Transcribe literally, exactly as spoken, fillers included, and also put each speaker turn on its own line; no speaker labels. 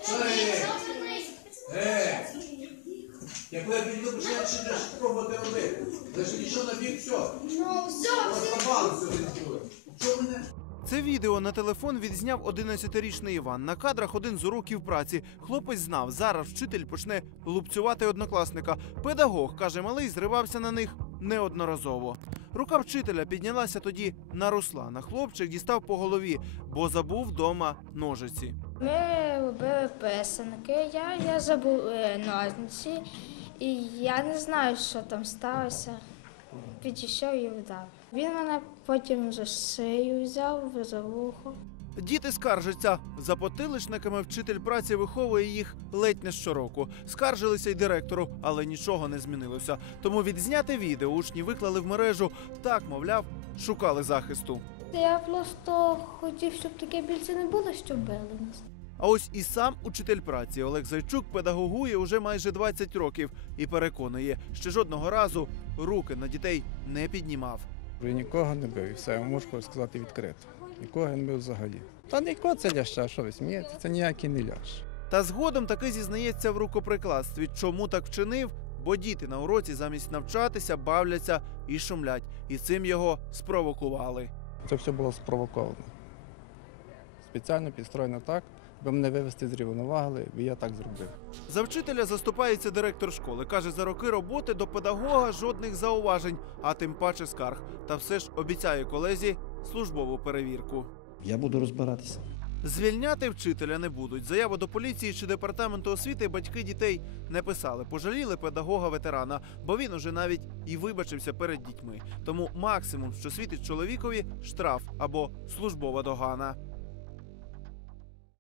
Е! Я коли підійду, починаю ще спробувати робити. Лише нічого на бік, все.
Ну, все,
Чого мене?
Це відео на телефон відзняв одинадцятирічний Іван. На кадрах один з уроків праці. Хлопець знав, зараз вчитель почне лупцювати однокласника. Педагог, каже, малий зривався на них неодноразово. Рука вчителя піднялася тоді на Руслана. Хлопчик дістав по голові, бо забув вдома ножиці.
Ми робили писанки, я, я забув е, ножниці, і я не знаю, що там сталося. Підійшов і вдав. Він мене потім за шию взяв, за вухо.
Діти скаржаться. За потиличниками вчитель праці виховує їх ледь не щороку. Скаржилися й директору, але нічого не змінилося. Тому відзняте відео учні виклали в мережу. Так, мовляв, шукали захисту.
Я просто хотів, щоб таке більше не було, що били нас.
А ось і сам учитель праці Олег Зайчук педагогує уже майже двадцять років і переконує, що жодного разу руки на дітей не піднімав.
Я нікого не бив, і все, я можу сказати відкрито. Нікого я не бив взагалі. Та нікого це ляща, що ви смієте, це ніякий не лящ.
Та згодом таки зізнається в рукоприкладстві. Чому так вчинив? Бо діти на уроці замість навчатися бавляться і шумлять. І цим його спровокували.
Це все було спровоковано. Спеціально підстроєно так, аби мене вивести з рівноваги, і я так зробив.
За вчителя заступається директор школи. Каже, за роки роботи до педагога жодних зауважень, а тим паче скарг. Та все ж обіцяє колезі службову перевірку.
Я буду розбиратися.
Звільняти вчителя не будуть. Заяву до поліції чи департаменту освіти батьки дітей не писали. Пожаліли педагога-ветерана, бо він уже навіть і вибачився перед дітьми. Тому максимум, що світить чоловікові – штраф або службова догана.